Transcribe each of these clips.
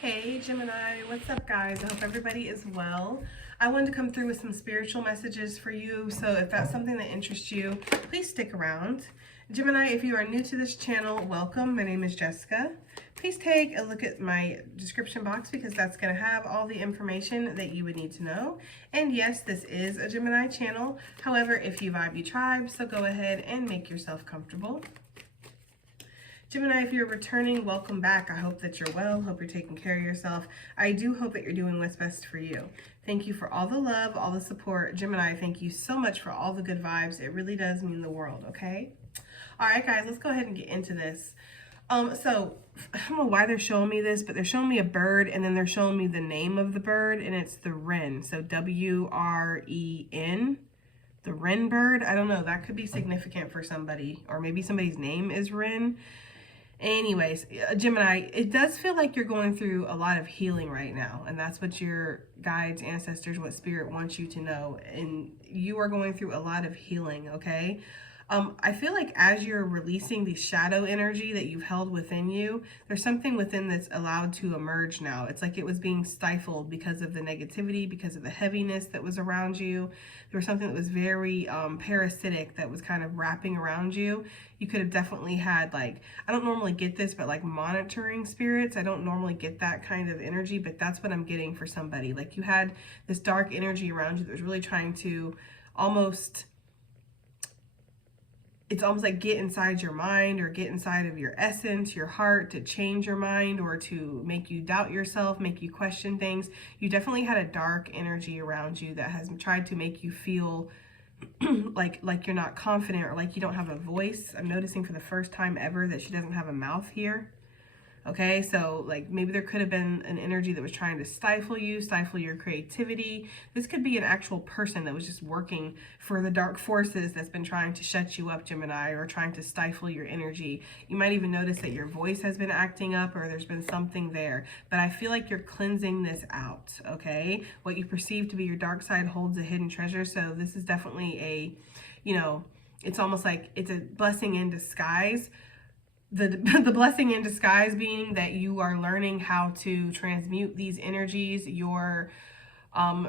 Hey Gemini, what's up guys? I hope everybody is well. I wanted to come through with some spiritual messages for you, so if that's something that interests you, please stick around. Gemini, if you are new to this channel, welcome. My name is Jessica. Please take a look at my description box because that's going to have all the information that you would need to know. And yes, this is a Gemini channel. However, if you vibe, you tribe, so go ahead and make yourself comfortable. Gemini, if you're returning, welcome back. I hope that you're well. Hope you're taking care of yourself. I do hope that you're doing what's best for you. Thank you for all the love, all the support. Gemini, thank you so much for all the good vibes. It really does mean the world, okay? All right, guys, let's go ahead and get into this. So I don't know why they're showing me this, but they're showing me a bird and then they're showing me the name of the bird, and it's the wren. So W-R-E-N. The wren bird. I don't know. That could be significant for somebody, or maybe somebody's name is Wren. Anyways, Gemini, it does feel like you're going through a lot of healing right now, and that's what your guides, ancestors, what spirit wants you to know, and you are going through a lot of healing, okay? I feel like as you're releasing the shadow energy that you've held within you, there's something within that's allowed to emerge now. It's like it was being stifled because of the negativity, because of the heaviness that was around you. There was something that was very parasitic that was kind of wrapping around you. You could have definitely had, like, I don't normally get this, but like monitoring spirits. I don't normally get that kind of energy, but that's what I'm getting for somebody. Like you had this dark energy around you that was really trying to almost... it's almost like get inside your mind or get inside of your essence, your heart, to change your mind or to make you doubt yourself, make you question things. You definitely had a dark energy around you that has tried to make you feel like you're not confident or like you don't have a voice. I'm noticing for the first time ever that she doesn't have a mouth here. Okay, so like maybe there could have been an energy that was trying to stifle you, stifle your creativity. This could be an actual person that was just working for the dark forces that's been trying to shut you up, Gemini, or trying to stifle your energy. You might even notice that your voice has been acting up or there's been something there. But I feel like you're cleansing this out, okay? What you perceive to be your dark side holds a hidden treasure. So this is definitely a, you know, it's almost like it's a blessing in disguise. The blessing in disguise being that you are learning how to transmute these energies. You're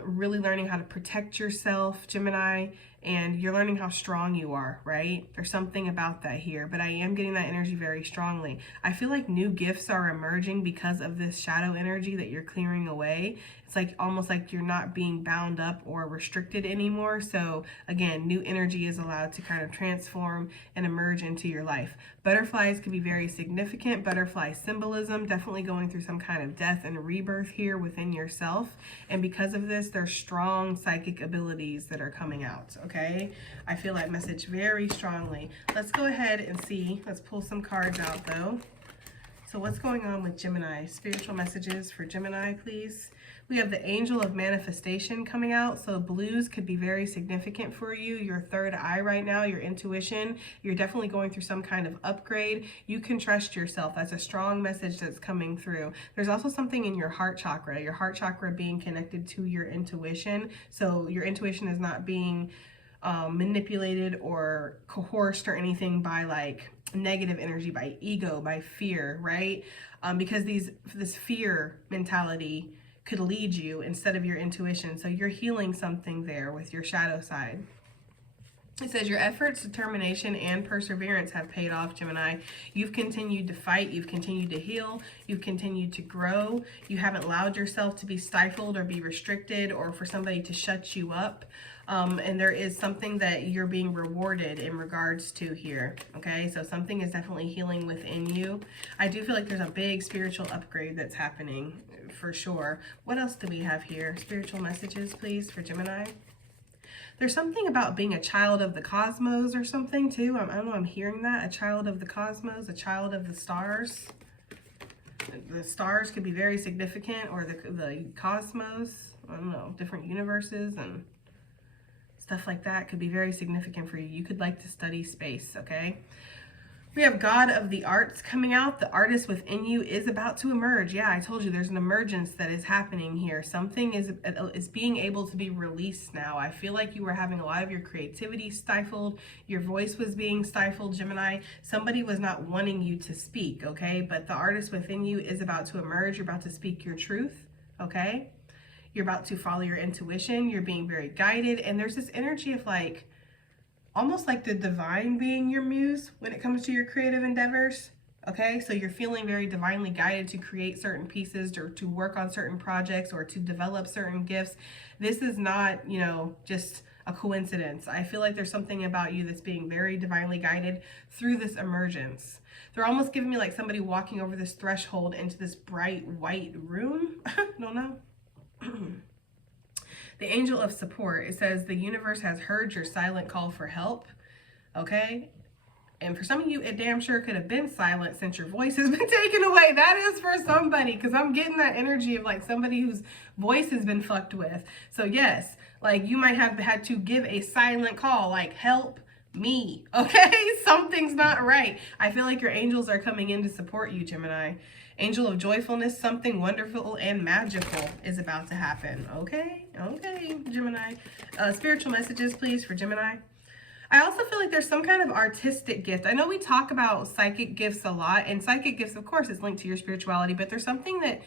really learning how to protect yourself, Gemini, and you're learning how strong you are, right? There's something about that here, but I am getting that energy very strongly. I feel like new gifts are emerging because of this shadow energy that you're clearing away. It's like almost like you're not being bound up or restricted anymore. So again, new energy is allowed to kind of transform and emerge into your life. Butterflies could be very significant. Butterfly symbolism, definitely going through some kind of death and rebirth here within yourself. And because of this, there's strong psychic abilities that are coming out, okay? I feel that message very strongly. Let's go ahead and see. Let's pull some cards out though. So what's going on with Gemini? Spiritual messages for Gemini, please. We have the Angel of Manifestation coming out. So blues could be very significant for you. Your third eye right now, your intuition. You're definitely going through some kind of upgrade. You can trust yourself. That's a strong message that's coming through. There's also something in your heart chakra being connected to your intuition. So your intuition is not being manipulated or coerced or anything by like negative energy, by ego, by fear, right? Because this fear mentality could lead you instead of your intuition. So you're healing something there with your shadow side. It says your efforts, determination, and perseverance have paid off, Gemini. You've continued to fight. You've continued to heal. You've continued to grow. You haven't allowed yourself to be stifled or be restricted or for somebody to shut you up. And there is something that you're being rewarded in regards to here, okay? So something is definitely healing within you. I do feel like there's a big spiritual upgrade that's happening for sure. What else do we have here? Spiritual messages, please, for Gemini. There's something about being a child of the cosmos or something too. I don't know, I'm hearing that. A child of the cosmos, a child of the stars. The stars could be very significant, or the cosmos, I don't know, different universes and stuff like that could be very significant for you. You could like to study space, okay? We have God of the Arts coming out. The artist within you is about to emerge. Yeah, I told you there's an emergence that is happening here. Something is being able to be released now. I feel like you were having a lot of your creativity stifled. Your voice was being stifled, Gemini. Somebody was not wanting you to speak, okay? But the artist within you is about to emerge. You're about to speak your truth, okay? You're about to follow your intuition. You're being very guided. And there's this energy of like, almost like the divine being your muse when it comes to your creative endeavors. Okay, so you're feeling very divinely guided to create certain pieces or to work on certain projects or to develop certain gifts. This is not, you know, just a coincidence. I feel like there's something about you that's being very divinely guided through this emergence. They're almost giving me like somebody walking over this threshold into this bright white room. Don't know. The angel of support, it says the universe has heard your silent call for help, okay? And for some of you, it damn sure could have been silent since your voice has been taken away. That is for somebody, because I'm getting that energy of like somebody whose voice has been fucked with. So yes, like you might have had to give a silent call, like help me, okay? Something's not right. I feel like your angels are coming in to support you, Gemini. Angel of joyfulness, something wonderful and magical is about to happen. Okay, Gemini. Spiritual messages, please, for Gemini. I also feel like there's some kind of artistic gift. I know we talk about psychic gifts a lot, and psychic gifts, of course, is linked to your spirituality, but there's something that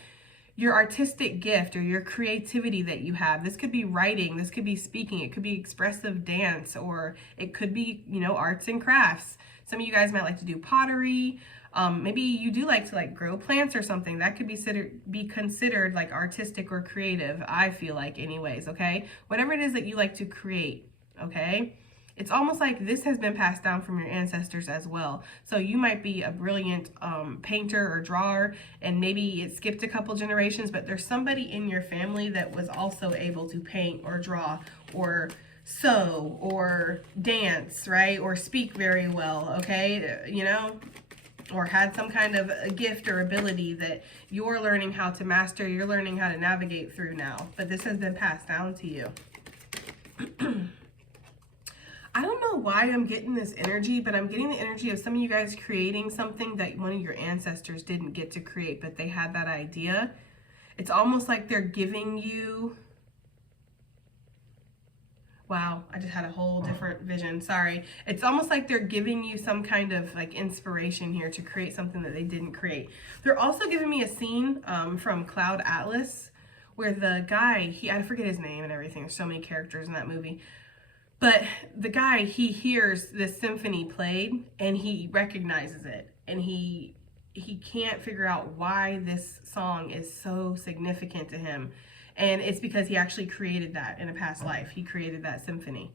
your artistic gift or your creativity that you have. This could be writing, this could be speaking, it could be expressive dance, or it could be, you know, arts and crafts. Some of you guys might like to do pottery. Maybe you do like to like grow plants or something. That could be considered like artistic or creative, I feel like anyways, okay? Whatever it is that you like to create, okay? It's almost like this has been passed down from your ancestors as well. So you might be a brilliant painter or drawer, and maybe it skipped a couple generations, but there's somebody in your family that was also able to paint or draw or sew or dance, right? Or speak very well, okay? You know? Or had some kind of a gift or ability that you're learning how to master, you're learning how to navigate through now. But this has been passed down to you. I don't know why I'm getting this energy, but I'm getting the energy of some of you guys creating something that one of your ancestors didn't get to create, but they had that idea. It's almost like they're giving you... Wow, I just had a whole different vision. Sorry. It's almost like they're giving you some kind of like inspiration here to create something that they didn't create. They're also giving me a scene from Cloud Atlas where the guy, I forget his name and everything. There's so many characters in that movie. But the guy, he hears this symphony played and he recognizes it. And he can't figure out why this song is so significant to him. And it's because he actually created that in a past life. He created that symphony.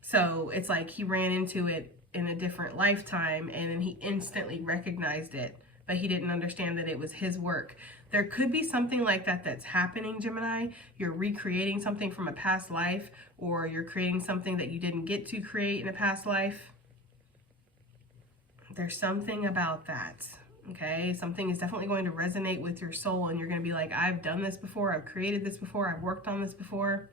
So it's like he ran into it in a different lifetime and then he instantly recognized it, but he didn't understand that it was his work. There could be something like that that's happening, Gemini. You're recreating something from a past life, or you're creating something that you didn't get to create in a past life. There's something about that. Okay, something is definitely going to resonate with your soul and you're going to be like, I've done this before, I've created this before, I've worked on this before,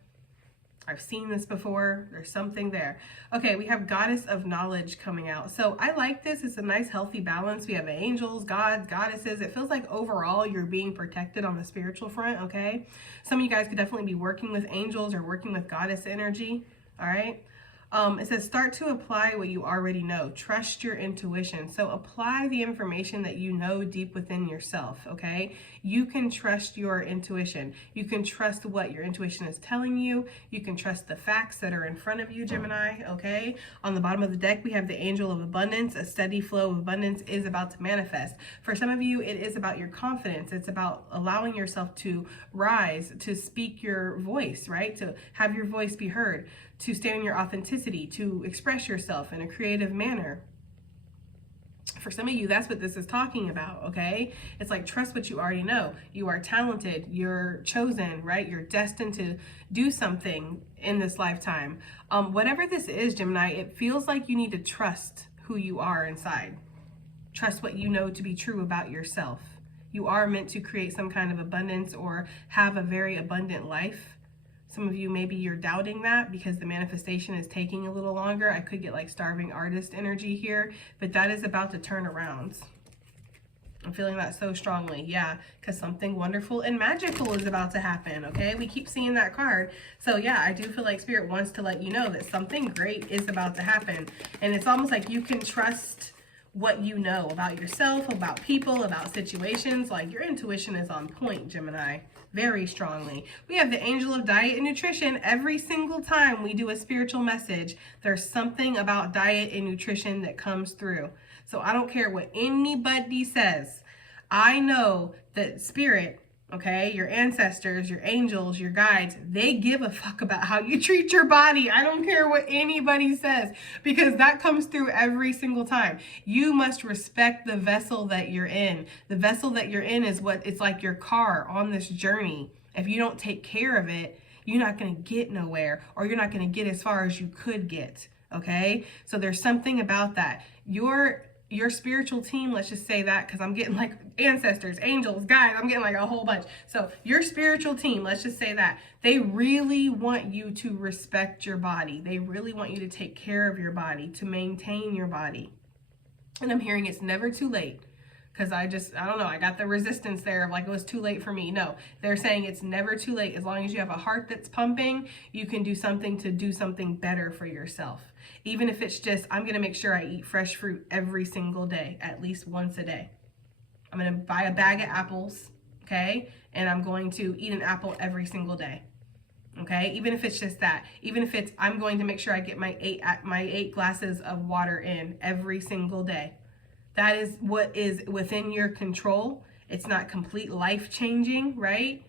I've seen this before. There's something there. Okay, we have Goddess of Knowledge coming out. So I like this. It's a nice healthy balance. We have angels, gods, goddesses. It feels like overall you're being protected on the spiritual front, okay? Some of you guys could definitely be working with angels or working with goddess energy, all right? It says start to apply what you already know. Trust your intuition. So apply the information that you know deep within yourself, okay? You can trust your intuition. You can trust what your intuition is telling you. You can trust the facts that are in front of you, Gemini, okay? On the bottom of the deck, we have the Angel of Abundance. A steady flow of abundance is about to manifest. For some of you, it is about your confidence. It's about allowing yourself to rise, to speak your voice, right? To have your voice be heard, to stay in your authenticity, to express yourself in a creative manner. For some of you, that's what this is talking about, okay? It's like, trust what you already know. You are talented, you're chosen, right? You're destined to do something in this lifetime. Whatever this is, Gemini, it feels like you need to trust who you are inside. Trust what you know to be true about yourself. You are meant to create some kind of abundance or have a very abundant life. Some of you, maybe you're doubting that because the manifestation is taking a little longer. I could get like starving artist energy here, but that is about to turn around. I'm feeling that so strongly. Yeah, because something wonderful and magical is about to happen, okay? We keep seeing that card. So yeah, I do feel like Spirit wants to let you know that something great is about to happen. And it's almost like you can trust what you know about yourself, about people, about situations. Like your intuition is on point, Gemini, very strongly. We have the angel of diet and nutrition. Every single time we do a spiritual message, there's something about diet and nutrition that comes through. So I don't care what anybody says. I know that Spirit, okay, your ancestors, your angels, your guides, they give a fuck about how you treat your body. I don't care what anybody says, because that comes through every single time. You must respect the vessel that you're in. The vessel that you're in is what, it's like your car on this journey. If you don't take care of it, you're not going to get nowhere, or you're not going to get as far as you could get. Okay, so there's something about that. Your spiritual team, let's just say that, because I'm getting like ancestors, angels, guides, I'm getting like a whole bunch. So your spiritual team, let's just say that, they really want you to respect your body. They really want you to take care of your body, to maintain your body. And I'm hearing it's never too late. Because I don't know, I got the resistance there of like, it was too late for me. No, they're saying it's never too late. As long as you have a heart that's pumping, you can do something to do something better for yourself. Even if it's just, I'm going to make sure I eat fresh fruit every single day, at least once a day. I'm going to buy a bag of apples, okay? And I'm going to eat an apple every single day. Okay, even if it's just that, even if it's, I'm going to make sure I get my eight glasses of water in every single day. That is what is within your control. It's not complete life changing, right?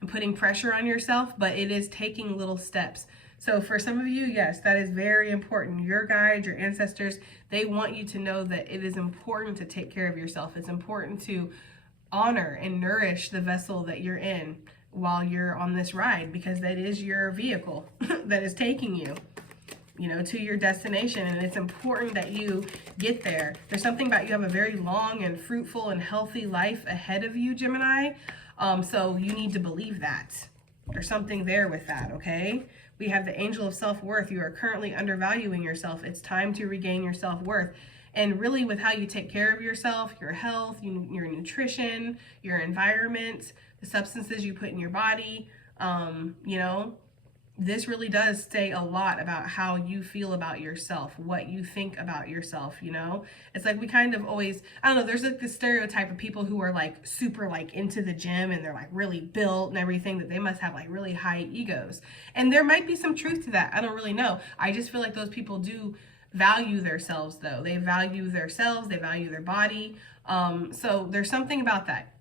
And putting pressure on yourself, but it is taking little steps. So for some of you, yes, that is very important. Your guides, your ancestors, they want you to know that it is important to take care of yourself. It's important to honor and nourish the vessel that you're in while you're on this ride, because that is your vehicle that is taking you, to your destination. And it's important that you get there. There's something about, you have a very long and fruitful and healthy life ahead of you, Gemini. So you need to believe that. There's something there with that, okay? We have the angel of self-worth. You are currently undervaluing yourself. It's time to regain your self-worth. And really, with how you take care of yourself, your health, your nutrition, your environment, the substances you put in your body, this really does say a lot about how you feel about yourself, what you think about yourself, It's like we kind of always, I don't know, there's like this stereotype of people who are like super like into the gym and they're like really built and everything, that they must have like really high egos. And there might be some truth to that. I don't really know. I just feel like those people do value themselves though. They value themselves, they value their body. So there's something about that.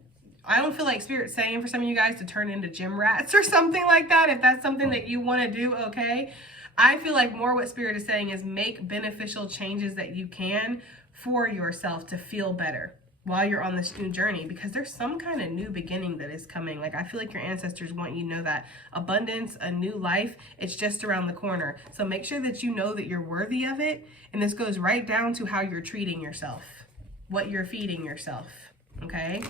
I don't feel like Spirit's saying for some of you guys to turn into gym rats or something like that. If that's something that you want to do, okay. I feel like more what Spirit is saying is make beneficial changes that you can for yourself to feel better while you're on this new journey, because there's some kind of new beginning that is coming. Like, I feel like your ancestors want you to know that abundance, a new life, it's just around the corner. So make sure that you know that you're worthy of it. And this goes right down to how you're treating yourself, what you're feeding yourself, okay?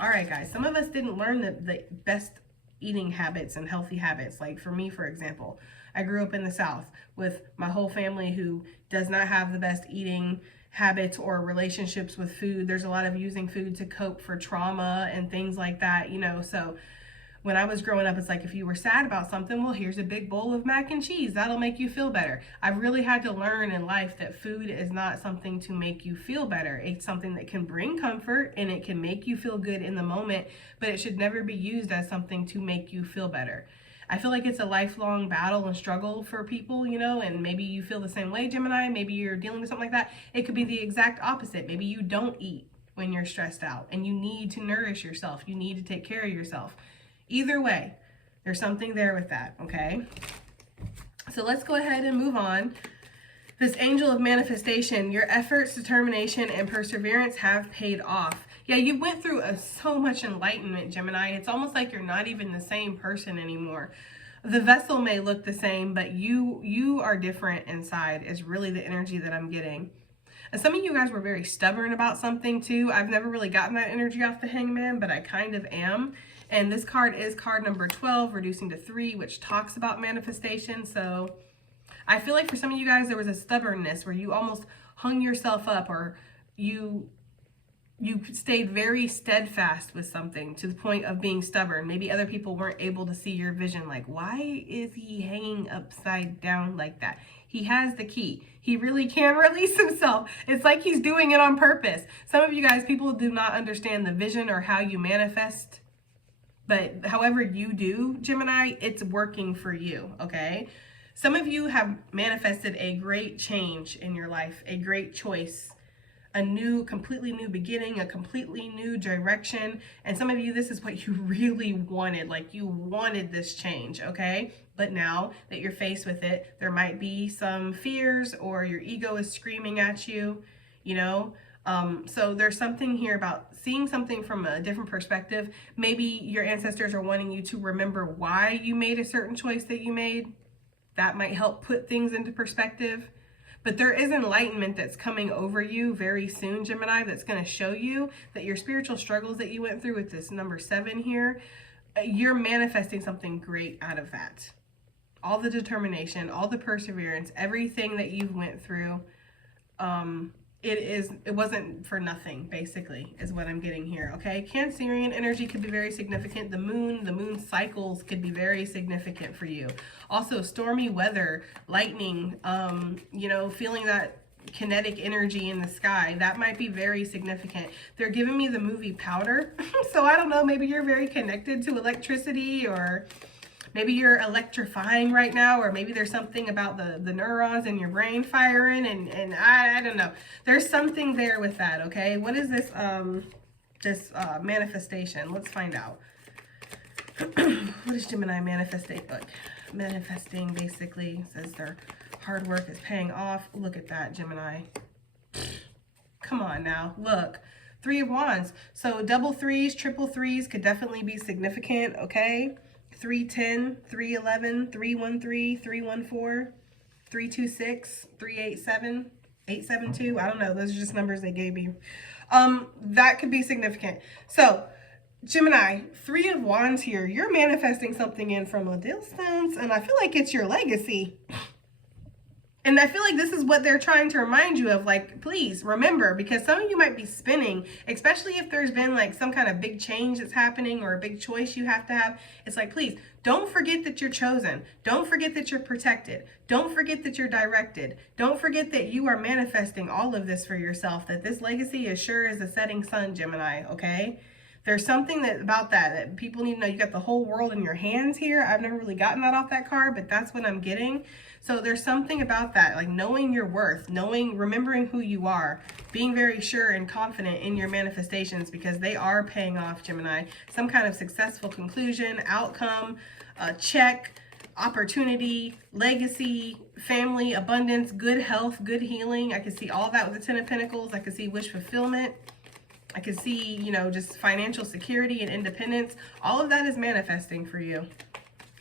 All right, guys, some of us didn't learn the best eating habits and healthy habits. Like for me, for example, I grew up in the South with my whole family who does not have the best eating habits or relationships with food. There's a lot of using food to cope for trauma and things like that, So when I was growing up, it's like, if you were sad about something, well, here's a big bowl of mac and cheese. That'll make you feel better. I've really had to learn in life that food is not something to make you feel better. It's something that can bring comfort and it can make you feel good in the moment, but it should never be used as something to make you feel better. I feel like it's a lifelong battle and struggle for people, and maybe you feel the same way, Gemini. Maybe you're dealing with something like that. It could be the exact opposite. Maybe you don't eat when you're stressed out and you need to nourish yourself. You need to take care of yourself. Either way, there's something there with that, okay? So let's go ahead and move on. This angel of manifestation, your efforts, determination, and perseverance have paid off. Yeah, you went through so much enlightenment, Gemini. It's almost like you're not even the same person anymore. The vessel may look the same, but you are different inside is really the energy that I'm getting. And some of you guys were very stubborn about something too. I've never really gotten that energy off the Hangman, but I kind of am. And this card is card number 12, reducing to 3, which talks about manifestation. So I feel like for some of you guys, there was a stubbornness where you almost hung yourself up, or you stayed very steadfast with something to the point of being stubborn. Maybe other people weren't able to see your vision. Like, why is he hanging upside down like that? He has the key. He really can release himself. It's like he's doing it on purpose. Some of you guys, people do not understand the vision or how you manifest. But however you do, Gemini, it's working for you, okay? Some of you have manifested a great change in your life, a great choice, a new, completely new beginning, a completely new direction. And some of you, this is what you really wanted. Like, you wanted this change, okay? But now that you're faced with it, there might be some fears, or your ego is screaming at you, you know? So there's something here about seeing something from a different perspective. Maybe your ancestors are wanting you to remember why you made a certain choice that you made. That might help put things into perspective. But there is enlightenment that's coming over you very soon, Gemini, that's going to show you that your spiritual struggles that you went through with this number 7 here, you're manifesting something great out of that. All the determination, all the perseverance, everything that you've went through, it wasn't for nothing, basically, is what I'm getting here, okay? Cancerian energy could be very significant. The moon cycles could be very significant for you. Also, stormy weather, lightning, you know, feeling that kinetic energy in the sky, that might be very significant. They're giving me the movie Powder. So I don't know, maybe you're very connected to electricity, or maybe you're electrifying right now, or maybe there's something about the neurons in your brain firing, and I don't know. There's something there with that, okay? What is this manifestation? Let's find out. What is Gemini manifesting basically says their hard work is paying off. Look at that, Gemini. Come on now, look. 3 of Wands. So double threes, triple threes could definitely be significant, okay? 310, 311, 313, 314, 326, 387, 872. I don't know. Those are just numbers they gave me. That could be significant. So, Gemini, 3 of Wands here. You're manifesting something in from a distance, and I feel like it's your legacy. And I feel like this is what they're trying to remind you of, like, please remember, because some of you might be spinning, especially if there's been like some kind of big change that's happening or a big choice you have to have. It's like, please don't forget that you're chosen. Don't forget that you're protected. Don't forget that you're directed. Don't forget that you are manifesting all of this for yourself, that this legacy is sure as the setting sun, Gemini, okay? There's something about that people need to know. You got the whole world in your hands here. I've never really gotten that off that card, but that's what I'm getting. So there's something about that, like knowing your worth, remembering who you are, being very sure and confident in your manifestations, because they are paying off, Gemini. Some kind of successful conclusion, outcome, check, opportunity, legacy, family, abundance, good health, good healing. I can see all that with the 10 of Pentacles. I can see wish fulfillment. I can see, you know, just financial security and independence. All of that is manifesting for you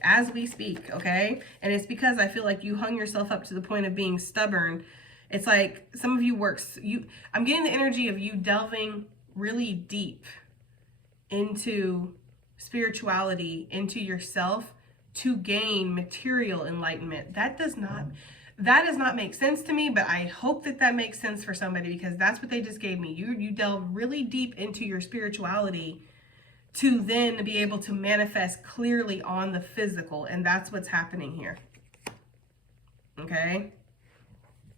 as we speak, okay? And it's because I feel like you hung yourself up to the point of being stubborn. It's like some of you I'm getting the energy of you delving really deep into spirituality, into yourself, to gain material enlightenment. That does not make sense to me, but I hope that makes sense for somebody, because that's what they just gave me. You delve really deep into your spirituality to then be able to manifest clearly on the physical, and that's what's happening here. Okay?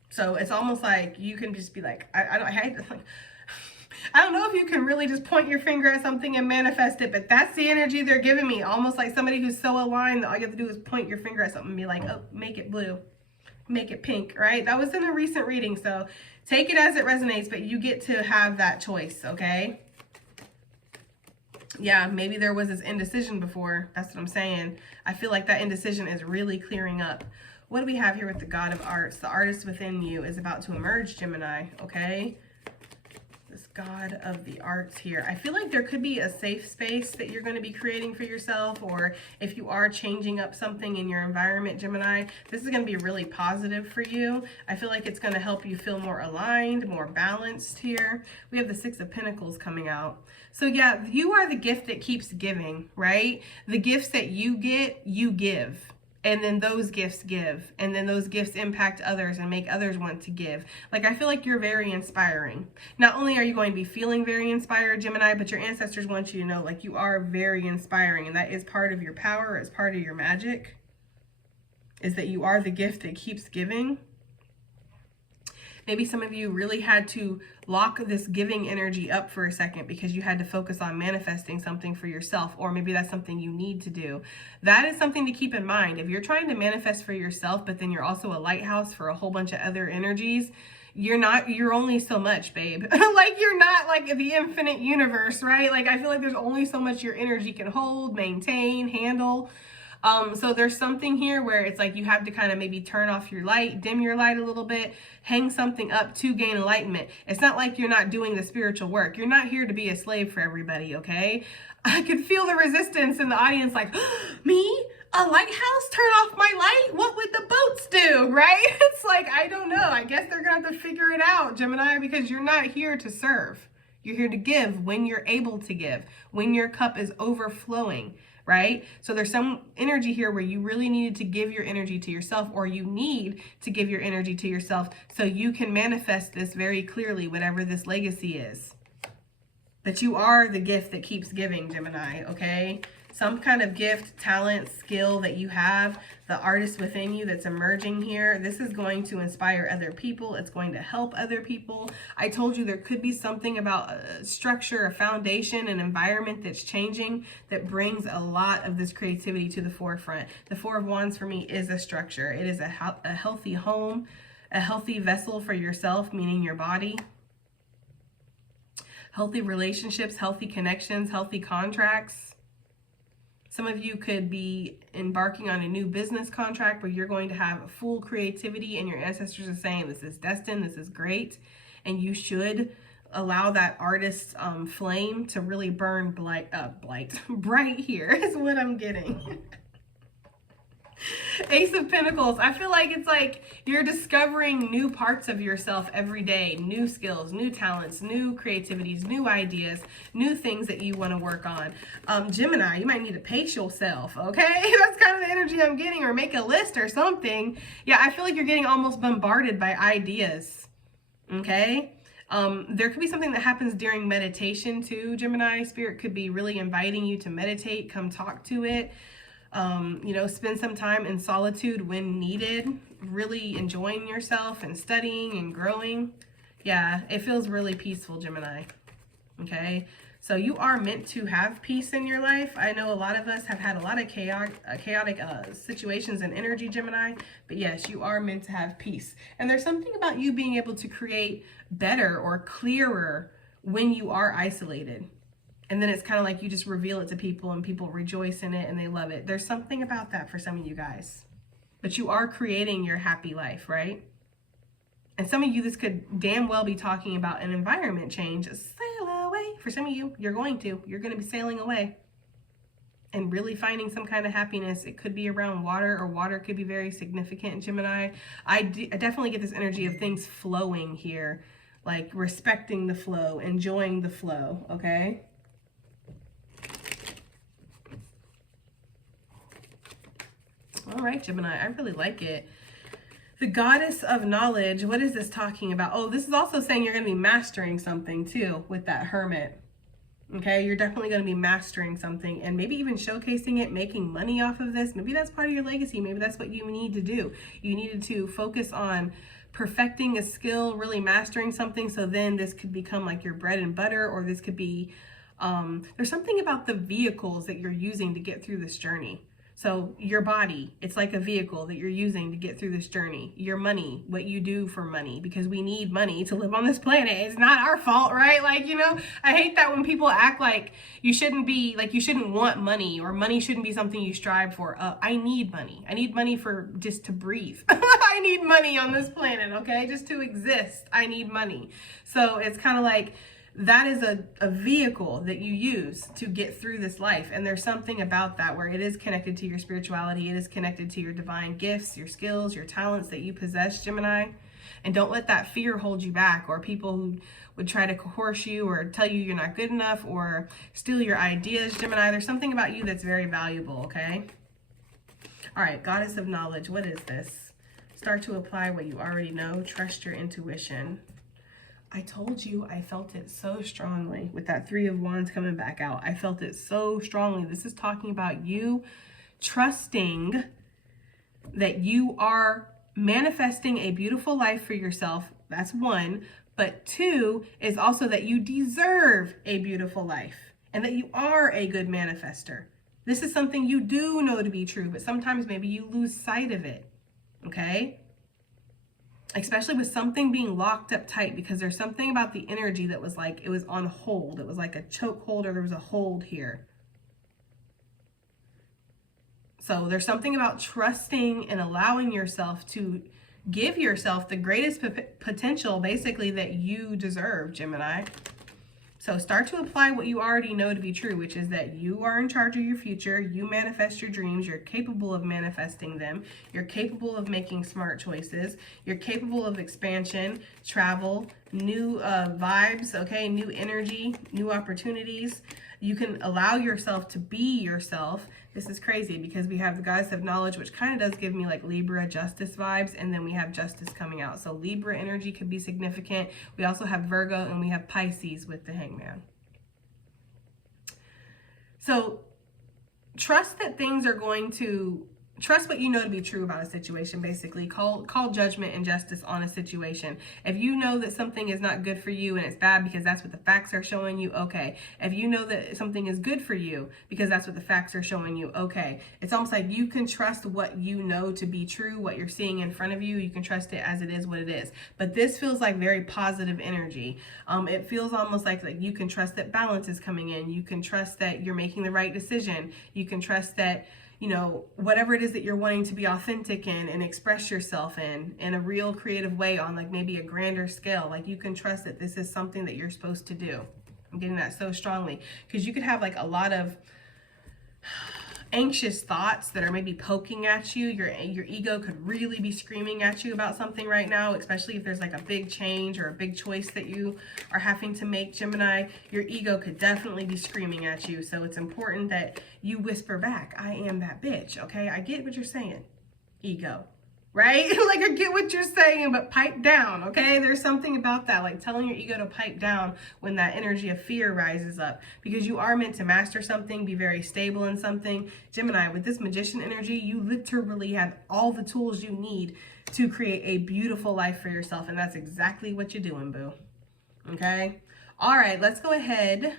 So it's almost like you can just be like, I don't know if you can really just point your finger at something and manifest it, but that's the energy they're giving me. Almost like somebody who's so aligned that all you have to do is point your finger at something and be like, oh, make it blue, make it pink, right? That was in a recent reading, so take it as it resonates, but you get to have that choice, okay? Yeah, maybe there was this indecision before. That's what I'm saying. I feel like that indecision is really clearing up. What do we have here with the God of Arts? The artist within you is about to emerge, Gemini, okay? This God of the Arts here. I feel like there could be a safe space that you're going to be creating for yourself, or if you are changing up something in your environment, Gemini, this is going to be really positive for you. I feel like it's going to help you feel more aligned, more balanced here. We have the Six of Pentacles coming out. So yeah, you are the gift that keeps giving, right? The gifts that you get, you give. And then those gifts give, and then those gifts impact others and make others want to give. Like, I feel like you're very inspiring. Not only are you going to be feeling very inspired, Gemini, but your ancestors want you to know, like, you are very inspiring, and that is part of your power, it's part of your magic, is that you are the gift that keeps giving. Maybe some of you really had to lock this giving energy up for a second because you had to focus on manifesting something for yourself, or maybe that's something you need to do. That is something to keep in mind. If you're trying to manifest for yourself, but then you're also a lighthouse for a whole bunch of other energies, you're only so much, babe. Like, you're not like the infinite universe, right? Like, I feel like there's only so much your energy can hold, maintain, handle. So there's something here where it's like you have to kind of maybe turn off your light, dim your light a little bit, hang something up to gain enlightenment. It's not like you're not doing the spiritual work. You're not here to be a slave for everybody, okay? I could feel the resistance in the audience, like, me? A lighthouse? Turn off my light? What would the boats do, right? It's like, I don't know. I guess they're going to have to figure it out, Gemini, because you're not here to serve. You're here to give when you're able to give, when your cup is overflowing. Right? So there's some energy here where you really needed to give your energy to yourself, or you need to give your energy to yourself so you can manifest this very clearly, whatever this legacy is. But you are the gift that keeps giving, Gemini, okay? Some kind of gift, talent, skill that you have, the artist within you that's emerging here, this is going to inspire other people. It's going to help other people. I told you there could be something about a structure, a foundation, an environment that's changing that brings a lot of this creativity to the forefront. The Four of Wands for me is a structure. It is a healthy home, a healthy vessel for yourself, meaning your body. Healthy relationships, healthy connections, healthy contracts. Some of you could be embarking on a new business contract where you're going to have full creativity, and your ancestors are saying this is destined, this is great, and you should allow that artist's flame to really burn bright here is what I'm getting. Ace of Pentacles. I feel like it's like you're discovering new parts of yourself every day, new skills, new talents, new creativities, new ideas, new things that you want to work on. Gemini, you might need to pace yourself, okay? That's kind of the energy I'm getting, or make a list or something. Yeah, I feel like you're getting almost bombarded by ideas, okay? There could be something that happens during meditation too, Gemini. Spirit could be really inviting you to meditate, come talk to it. You know, spend some time in solitude when needed, really enjoying yourself and studying and growing. Yeah, it feels really peaceful, Gemini. Okay, so you are meant to have peace in your life. I know a lot of us have had a lot of chaotic situations and energy, Gemini, but yes, you are meant to have peace. And there's something about you being able to create better or clearer when you are isolated. And then it's kind of like you just reveal it to people and people rejoice in it and they love it. There's something about that for some of you guys. But you are creating your happy life, right? And some of you, this could damn well be talking about an environment change. Sail away. For some of you, you're going to be sailing away and really finding some kind of happiness. It could be around water, or water could be very significant, Gemini. I definitely get this energy of things flowing here, like respecting the flow, enjoying the flow, okay? All right, Gemini, I really like it. The Goddess of Knowledge, what is this talking about? Oh, this is also saying you're going to be mastering something too with that Hermit. Okay, you're definitely going to be mastering something and maybe even showcasing it, making money off of this. Maybe that's part of your legacy. Maybe that's what you need to do. You needed to focus on perfecting a skill, really mastering something, so then this could become like your bread and butter, or this could be, there's something about the vehicles that you're using to get through this journey. So your body, it's like a vehicle that you're using to get through this journey. Your money, what you do for money, because we need money to live on this planet. It's not our fault, right? Like, you know, I hate that when people act like you shouldn't be, like you shouldn't want money, or money shouldn't be something you strive for. I need money. I need money for just to breathe. I need money on this planet, okay? Just to exist, I need money. So it's kind of like, that is a vehicle that you use to get through this life. And there's something about that where it is connected to your spirituality. It is connected to your divine gifts, your skills, your talents that you possess, Gemini. And don't let that fear hold you back, or people who would try to coerce you or tell you you're not good enough or steal your ideas, Gemini. There's something about you that's very valuable, okay? All right, Goddess of Knowledge, what is this? Start to apply what you already know. Trust your intuition. I told you I felt it so strongly with that Three of Wands coming back out. I felt it so strongly. This is talking about you trusting that you are manifesting a beautiful life for yourself. That's one. But two is also that you deserve a beautiful life and that you are a good manifester. This is something you do know to be true, but sometimes maybe you lose sight of it. Okay? Especially with something being locked up tight, because there's something about the energy that was like, it was on hold. It was like a choke hold, or there was a hold here. So there's something about trusting and allowing yourself to give yourself the greatest potential, basically, that you deserve, Gemini. So start to apply what you already know to be true, which is that you are in charge of your future. You manifest your dreams. You're capable of manifesting them. You're capable of making smart choices. You're capable of expansion, travel, new vibes, okay, new energy, new opportunities. You can allow yourself to be yourself. This is crazy because we have the Goddess of Knowledge, which kind of does give me like Libra Justice vibes, and then we have Justice coming out. So Libra energy could be significant. We also have Virgo, and we have Pisces with the Hangman. So trust that things are going to, trust what you know to be true about a situation, basically. Call judgment and justice on a situation. If you know that something is not good for you and it's bad because that's what the facts are showing you, okay. If you know that something is good for you because that's what the facts are showing you, okay. It's almost like you can trust what you know to be true, what you're seeing in front of you. You can trust it as it is what it is. But this feels like very positive energy. It feels almost like you can trust that balance is coming in. You can trust that you're making the right decision. You can trust that, you know, whatever it is that you're wanting to be authentic in and express yourself in a real creative way on like maybe a grander scale, like you can trust that this is something that you're supposed to do. I'm getting that so strongly because you could have like a lot of anxious thoughts that are maybe poking at you. Your ego could really be screaming at you about something right now, especially if there's like a big change or a big choice that you are having to make, Gemini. Your ego could definitely be screaming at you. So it's important that you whisper back, I am that bitch, okay? I get what you're saying, ego. Right? Like, I get what you're saying, but pipe down, okay? There's something about that, like telling your ego to pipe down when that energy of fear rises up, because you are meant to master something, be very stable in something. Gemini, with this Magician energy, you literally have all the tools you need to create a beautiful life for yourself, and that's exactly what you're doing, boo. Okay? All right, let's go ahead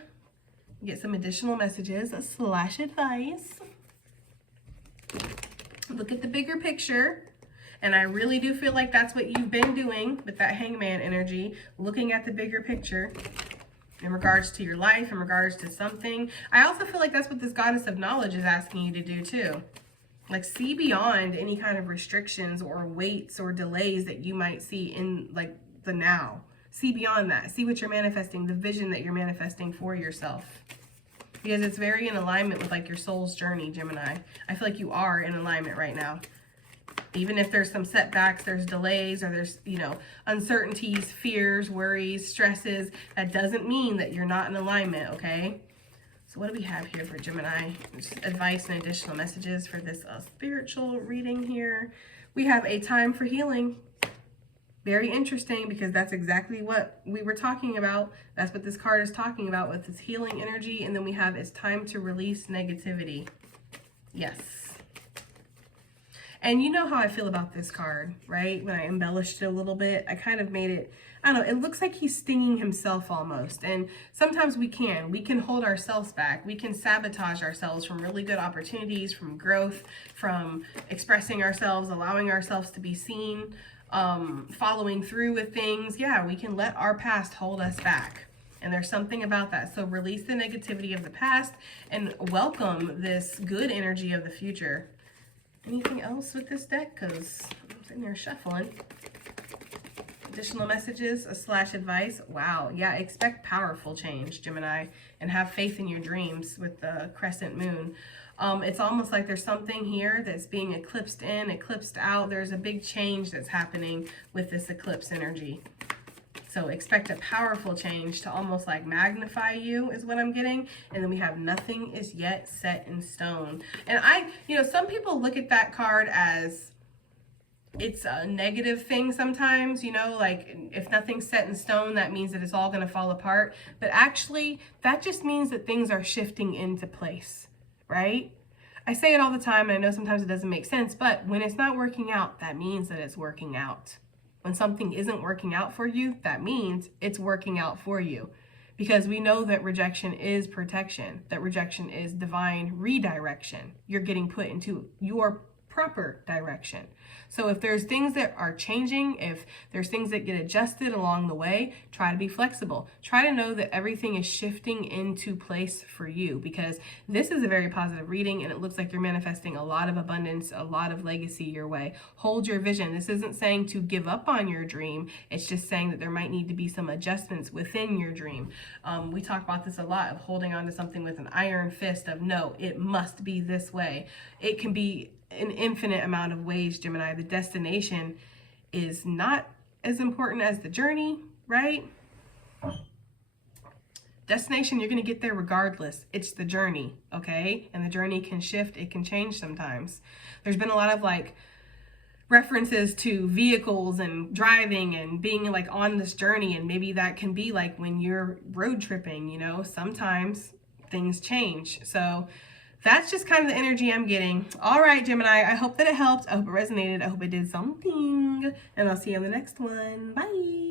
and get some additional messages / advice. Look at the bigger picture. And I really do feel like that's what you've been doing with that Hangman energy, looking at the bigger picture in regards to your life, in regards to something. I also feel like that's what this Goddess of Knowledge is asking you to do too. Like, see beyond any kind of restrictions or weights or delays that you might see in like the now. See beyond that. See what you're manifesting, the vision that you're manifesting for yourself. Because it's very in alignment with like your soul's journey, Gemini. I feel like you are in alignment right now. Even if there's some setbacks, there's delays, or there's, you know, uncertainties, fears, worries, stresses, that doesn't mean that you're not in alignment, okay? So what do we have here for Gemini? Just advice and additional messages for this spiritual reading here. We have a time for healing. Very interesting, because that's exactly what we were talking about. That's what this card is talking about with this healing energy. And then we have it's time to release negativity. Yes. And you know how I feel about this card, right? When I embellished it a little bit, I kind of made it, I don't know, it looks like he's stinging himself almost. And sometimes we can hold ourselves back. We can sabotage ourselves from really good opportunities, from growth, from expressing ourselves, allowing ourselves to be seen, following through with things. Yeah, we can let our past hold us back. And there's something about that. So release the negativity of the past and welcome this good energy of the future. Anything else with this deck? Because I'm sitting there shuffling. Additional messages / advice. Wow. Yeah, expect powerful change, Gemini, and have faith in your dreams with the crescent moon. It's almost like there's something here that's being eclipsed in, eclipsed out. There's a big change that's happening with this eclipse energy. So expect a powerful change to almost like magnify you is what I'm getting. And then we have nothing is yet set in stone. And some people look at that card as it's a negative thing sometimes, like if nothing's set in stone, that means that it's all going to fall apart. But actually, that just means that things are shifting into place, right? I say it all the time, and I know sometimes it doesn't make sense, but when it's not working out, that means that it's working out. When something isn't working out for you, that means it's working out for you. Because we know that rejection is protection, that rejection is divine redirection. You're getting put into your proper direction. So if there's things that are changing, if there's things that get adjusted along the way, try to be flexible. Try to know that everything is shifting into place for you, because this is a very positive reading and it looks like you're manifesting a lot of abundance, a lot of legacy your way. Hold your vision. This isn't saying to give up on your dream. It's just saying that there might need to be some adjustments within your dream. We talk about this a lot, of holding on to something with an iron fist of no, it must be this way. It can be an infinite amount of ways, Gemini. The destination is not as important as the journey, right? Destination, you're going to get there regardless. It's the journey, okay? And the journey can shift. It can change sometimes. There's been a lot of like references to vehicles and driving and being like on this journey. And maybe that can be like when you're road tripping, sometimes things change. So that's just kind of the energy I'm getting. All right, Gemini, I hope that it helped. I hope it resonated. I hope it did something. And I'll see you on the next one. Bye.